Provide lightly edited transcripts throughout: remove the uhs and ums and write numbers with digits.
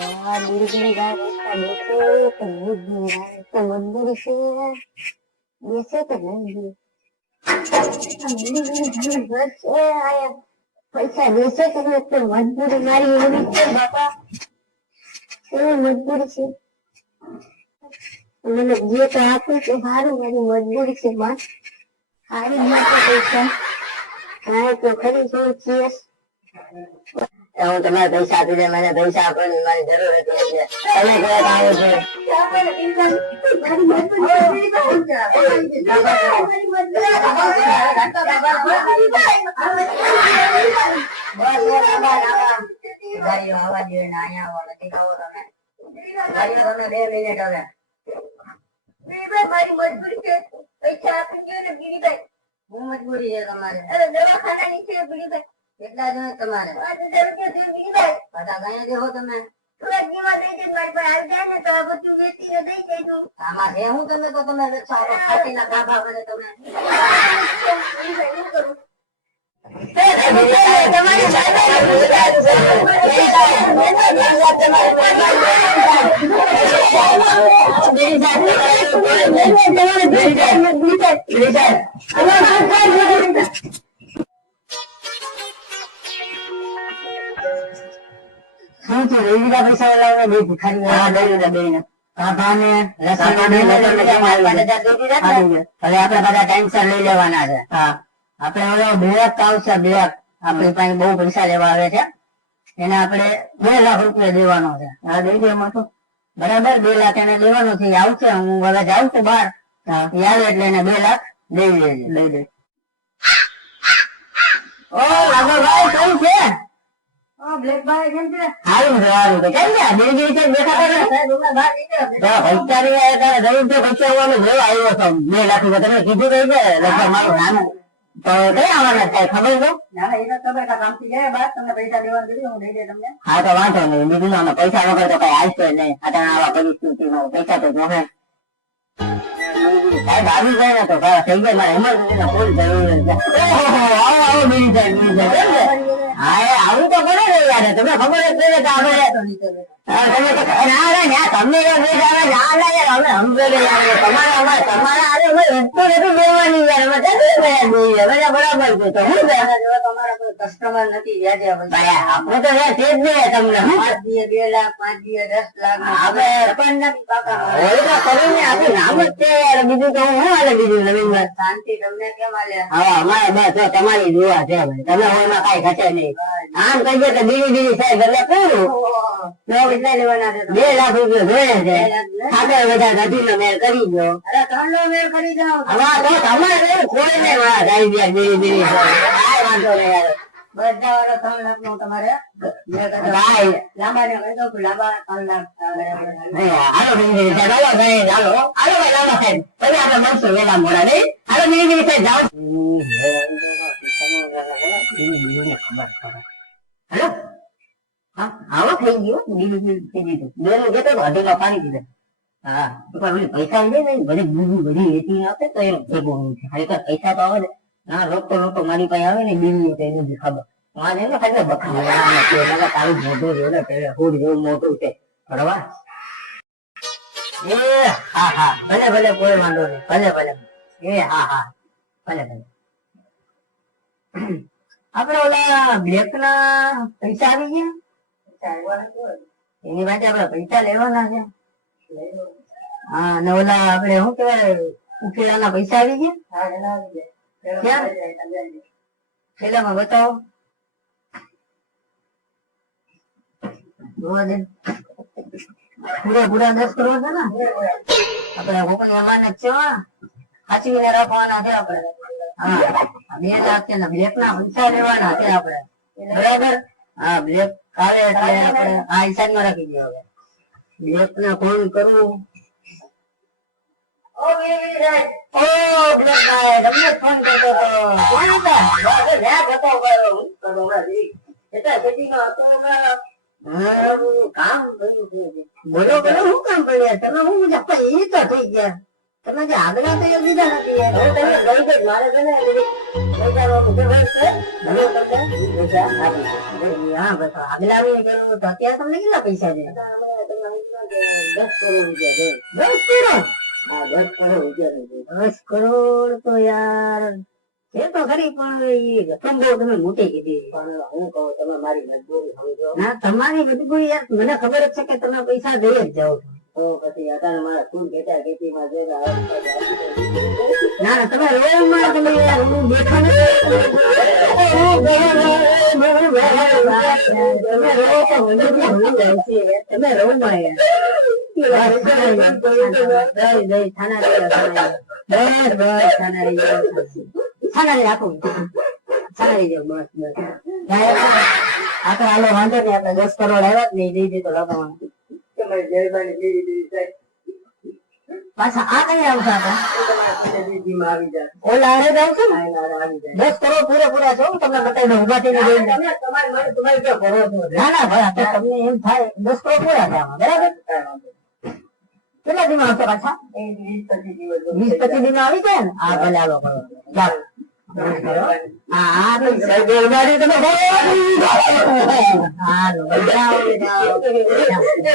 બીડી ગાય રસ્તા બેસે તો મજબૂરી આવે તો મજબૂરી છે બેસે તો નહીં બીડી ઘર છે આયા પૈસા બેસે તો મજબૂરી મારી એવી છે બાપા એવી મજબૂરી છે મને જે તો આપું છે સારું મારી મજબૂરી છે બસ સારું માટે પૈસા હા તો ખરી શું છીએ હું તમારે પૈસા આપી દે મને પૈસા આપવાની મારી જરૂર હતી તમે કયા આવો છો મારી મજબૂરી છે પૈસા આપી દો ને ગીરીભાઈ હું મજબૂરી છે તમારે દવાખાનાની છે ગીરીભાઈ કેટલા જણ તમારે બધા ગયા દેવો તમે આમાં છે હું તમે તો તમે છાતીના ગાભા કરે તમે શું છે રેડીના પૈસા લાવને બે ભિખારી હા દઈ દીધા બેને કાભાને લસણને હવે આપણે બધા ટેન્શન લઈ લેવાના છે હા આપણે ઓલો બેક આવશે બેક આપણી પાસે બહુ પૈસા લેવા આવે છે એને આપણે 2 લાખ રૂપિયા દેવાનો છે હા દઈ દે એમાં તો બરાબર 2 લાખ એને દેવાનું છે આવશે હું હવે જાઉં છું બહાર આવે એટલે એને 2 લાખ દઈ દેજે દઈ દે ઓ લાગોભાઈ કઈ છે બ્લેકભાઈ કેમ છે હારું હારું કેમ છે દિલગીરી છે દેખાતા નથી બહાર નીકળ્યો પૈસા ની આયા તારે જરૂર છે પૈસા આવવાનું જેવો આવ્યો છો 2 લાખ રૂપિયા તમે કીધું કઈ છે લગભગ મારું નામ તો કઈ આવવાના થાય ખબર છે ના એ તો તમે કામ થી જાય બાદ તમને પૈસા દેવાનું કીધું હું દઈ દે તમને હા તો વાંધો નહીં બીજું અમે પૈસા વગર તો કઈ આવશે નહીં અત્યારે આવા પરિસ્થિતિમાં પૈસા તો જોહે સાહેબ આવી જાય ને તો થઈ જાય મારે ઇમરજન્સી ફૂલ જરૂર છે આવો આવો મિલી જાય હા એ આવું તો પડે ને યાર તમને ખબર જ છે કે આપણે તમને બરાબર છે તો હું કસ્ટમર નથી આપણે તો છે જ ને તમને 2 લાખ 5 10 લાખ આપણે પણ નથી કરીને આપી નામ જ છે યાર બીજું તો હું હાલે બીજું નવીન શાંતિ તમને કેમ હાલે હા અમારે બસ તમારી જોવા છે ભાઈ તમે એમાં કઈ ઘટે નહીં આમ કહીએ તો બીડી સાહેબ એટલે પૂરું 2 લાખ રૂપિયા જોઈએ છે આગળ બધા નદીનો મેળ કરી દો અરે 3 નો મેળ કરી દો હવે તો તમારે કોઈ ને વાત આવી ગયા બીડી કાંઈ વાંધો નહીં યાર બધા વાળો 3 લાખ નો તમારે લાંબા ને કહી દો લાંબા 3 લાખ હાલો ભાઈ હાલો ભાઈ લાંબા સાહેબ પછી આપણે મળશું વેલા મોડા નહીં હાલો બીડી સાહેબ જાઓ હેલો આવો થઈ ગયો બેન જતો અઢીનો પાણી દીધો હા પૈસા દે ને બધી વેચી આપે તો એ ભેગો ખરેખર પૈસા તો આવે ને ના લોકો મારી પાસે આવે ને બીજી એની બી ખબર મારે ને ખાલી બખા તારું મોટું રહ્યો ને પેલા હોડ જેવું મોટું છે બરાબર એ હા હા ભલે ભલે કોઈ વાંધો નહીં ભલે ભલે એ હા હા ભલે ભલે આપડે ઓલા બ્લેક ના પૈસા આવી ગયા એની માટે આપડે પૈસા લેવાના છે હા અને ઓલા આપડે શું કેવાય ઉકેલાના પૈસા આવી ગયા પેલામાં બતાવો પૂરા 10 કરોડ છે ને આપડે કોકની અમાનત છે સાચવીને રાખવાના છે આપડે હા 2 લાખ છે ને બ્લેક ના પૈસા લેવાના છે આપડે બરાબર હા બ્લેક આવે એટલે આપણે આ હિસાબ માં રાખી દઈએ હવે બ્લેક ને ફોન કરવું ઓ બ્લેક ભાઈ તમને ફોન કરતો હતો કોણ હતા લ્યા બતાવો કરો એટલે ખેતી નો હતો કામ કર્યું બોલો બોલો શું કામ કર્યા તમે હું એ તો થઈ ગયા તમે જે આગલા તો એ દીધા નથી યાર. હવે તમે લઈ ગઈ મારે છે ને પૈસાનો મુદ્દો છે. ભલે તમને પૈસા આપી. હા બસ આગલા આવી ગયેલું તો અત્યારે તમને કેટલા પૈસા છે? 10 કરોડ રૂપિયા છે. 10 કરોડ? હા 10 કરોડ રૂપિયા છે. 10 કરોડ તો યાર એ તો ખરી પણ એ રકમ બહુ તમે મોટી કીધી. પણ હું કહું તમે મારી મજબૂરી સમજો. ના તમારી મજબૂરી યાર મને ખબર જ છે કે તમે પૈસા દઈ જ જાઓ છો. તો પછી અત્યારે મારા ફૂલ ખેતા ખેતીમાં છે. ના તમે રોમાં તમે યાર હું દેખા નથી. તમે રોમાં યાર વાંધો નહીં આપડે 10 કરોડ આવ્યા જ નહીં દઈ દીધો લગાવવાનું. પાછા આ કઈ આવશે ઓલા આરે જ આવશે ને 10 કરોડ પૂરેપૂરા છો તમને બતાવી ઉભા થઈને ના ના ભાઈ તમને એમ થાય 10 કરોડ પૂરા થયા બરાબર. કેટલા દિન આવશે પાછા? 20-25 દિન આવી જાય ને. હા ભલે હાલો ચાલો. હા તો ગરબાડી તમે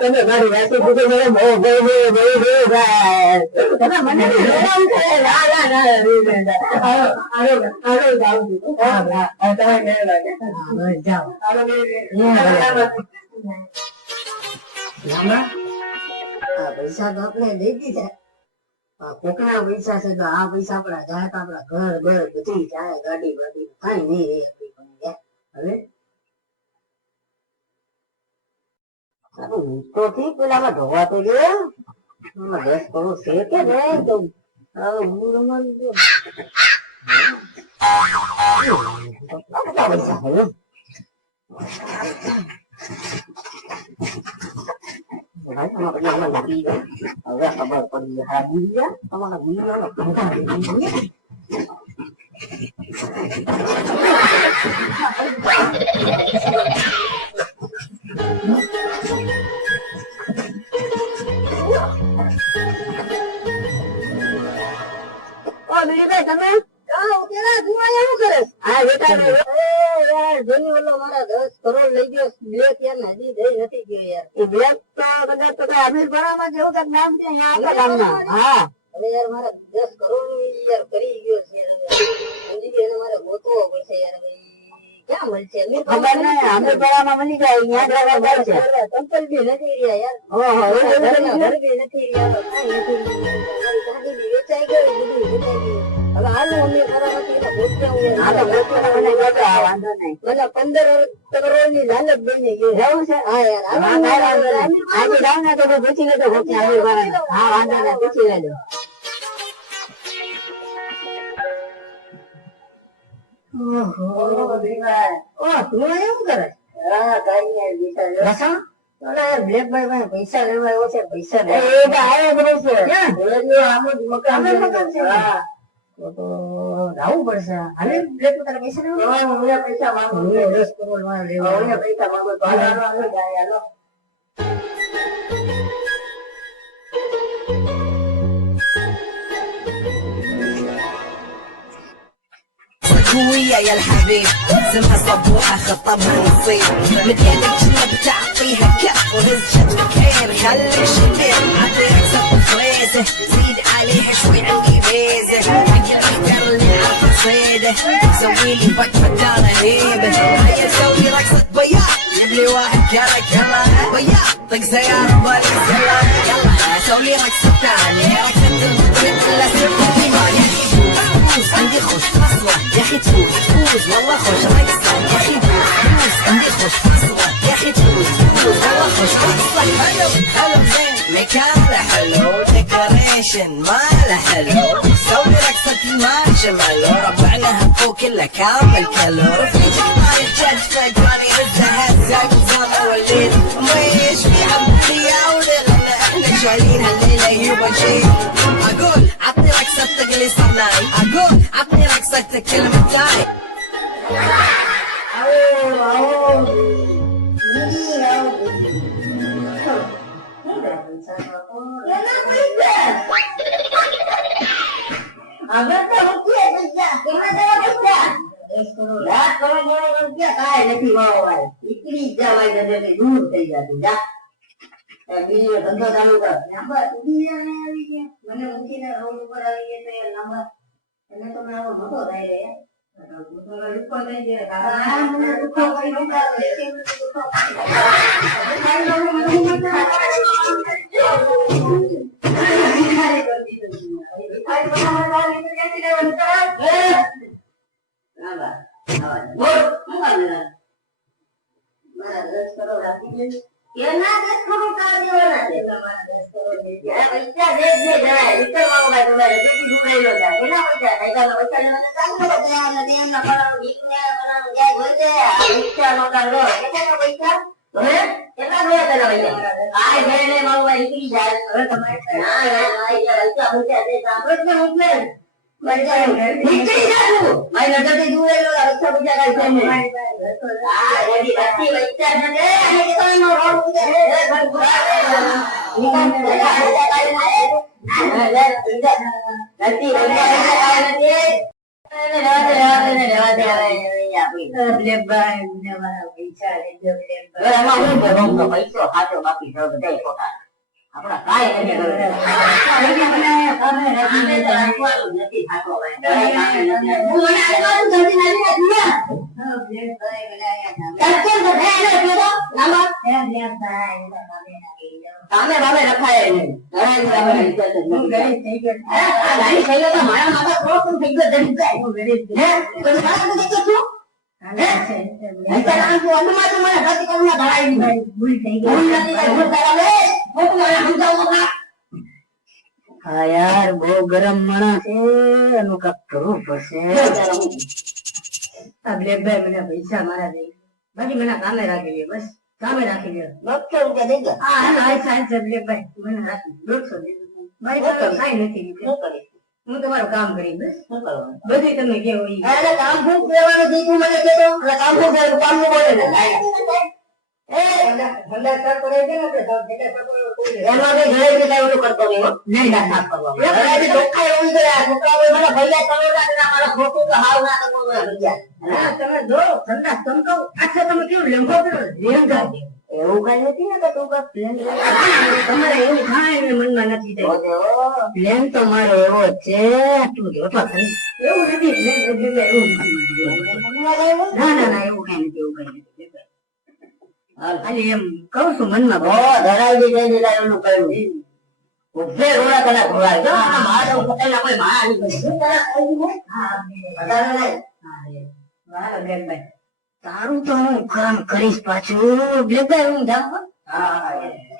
તમે મારી વાતો પૂછો મને બહુ તમે મને પૈસા તો આપણે દઈ દીધા. કોકના પૈસા છે તો આ પૈસા આપડા જાય તો આપડા ઘર બર બધી જાય ગાડી બાડી કઈ નહીં રહી હતી હવે તો થી પેલા ઢોવા તો ગયો 10 કરોડ છે કે નહીં તો પૈસા હવે હવે ખબર પડી હા બીજા તમારા બીજાનો તમે હા બેટા યાર જોની ઓલો મારા 10 કરોડ લઈ ગયો બ્લેક યાર હજી દઈ નથી ગયો યાર. એ બ્લેક તો કદાચ તો કઈ અમીર પરામાં જેવું કઈક નામ છે અહીંયા આપણા ગામના. હા હવે યાર મારા 10 કરોડ યાર કરી ગયો છે સમજી ગયો એને મારે ગોતવો પડશે યાર ક્યાં મળશે? ખબર નહીં અમીર પરામાં મળી જાય અહીંયા જવા છે. ચંપલ બી નથી રહ્યા યાર. ઘર બી નથી રહ્યા કઈ નથી. ગાડી બી વેચાઈ ગઈ બધું વેચાઈ ગયું. હવે હાલો અમીર પરામાંથી ગોતવા મને વાંધો નહીં. મને 15 કરોડ ની લાલચ બની ગઈ એવું છે. હા યાર આજે જાવ ને તો પૂછી લેજો હા વાંધો નહીં પૂછી લેજો. પૈસા લેવા આવ્યો છે પૈસા લાવવું પડશે. હાલે બ્લેક તારે પૈસા લેવા પૈસા માંગો 10 કરોડ માં લેવા પૈસા માંગો તો હાલો. قوية يا الحبيب سمها صبوحة خطبها نصيب من يدك شنو بتعطيها كف وهز شد كير خلي شبير عطيها كسر فريزة زيد عليها شوي عندي بيزة حق الأكتر اللي عرفت صيده سوي لي وقفة دارة هيبة هيا سوي رقصة بياض جيب لي واحد كلا كلا بياض طق سيارة بالي يلا يلا سوي رقصة ثانية رقصة البيت لا سوي عندي خوش فصلة يا اخي تفوز والله خوش رقصة يا اخي تفوز عندي خوش فصلة يا اخي تفوز والله خوش رقصة حلو حلو زين مكانه حلو ديكوريشن ماله حلو سوي رقصة المارشميلو ربعناها فوق كله كامل كلو رفيجك طاير جدفك واني ازها الزق زما والليل ميش في عبدية ولغنا احنا شايلين هالليلة يبا شي اقول عطني رقصة تقلي صرناي اقول عطني رقصة كلمة تاي ભાઈ નીકળી જા ભાઈ જલ્દી દૂર થઈ જતું જા બીજો ધંધો ચાલુ કર લાંબા સુધી આવી ગયા મને મૂકીને રોડ ઉપર આવી ગયા તો યાર લાંબા એને તો મેં આવો મોટો થાય રે ઉપર થઈ ગયા મને દુખો કરી નોકા આપણા કાય હા યાર બહુ ગરમ માણસ છે એનું કાક કરવું પડશે બ્લેકભાઈ મને પૈસા મારા દે બાકી મને કામે રાખી લે બસ કામે રાખી લે 100 રૂપિયા દઈ દે હા સાહેબ બ્લેકભાઈ મને રાખી 100 દે મારી પાસે કાઈ નથી હું તમારું કામ કરી બસ બધું તમે કેવો એટલે કામ ખૂબ લેવાનું દીધું મને કેતો એટલે કામ ખૂબ કામ નું બોલે ને ધંધા સ્ટાર્ટ કરે છે ને એમાં કઈ ઘરે કઈ ઓલું કરતો નહીં સાફ કરવા ચોખ્ખા એવું કરે આ છોકરા મને ભૈયા કરોડા ના મારા ખોટું તો હાવ ના કરવો ભૈયા તમે જો ધંધા ચમકાવ આખે તમે કેવું લેંગો કરો લેંગા એવું કઈ નથી ને કે તું કઈ પ્લેન તમારે એવું થાય ને મનમાં નથી પ્લેન તો મારો એવો છે તું એટલા ખરી એવું નથી પ્લેન એવું નથી ના ના ના એવું કઈ નથી એવું કઈ નથી ખાલી એમ કહું છું મનમાં ધરાવી દે એનું કહ્યું ઉભે રોડા કલાક રોડાય જો મારા પટેલ કોઈ મારા આવી ગયું તારું તો હું કામ કરીશ પાછું બ્લેકભાઈ હું જાઉં હા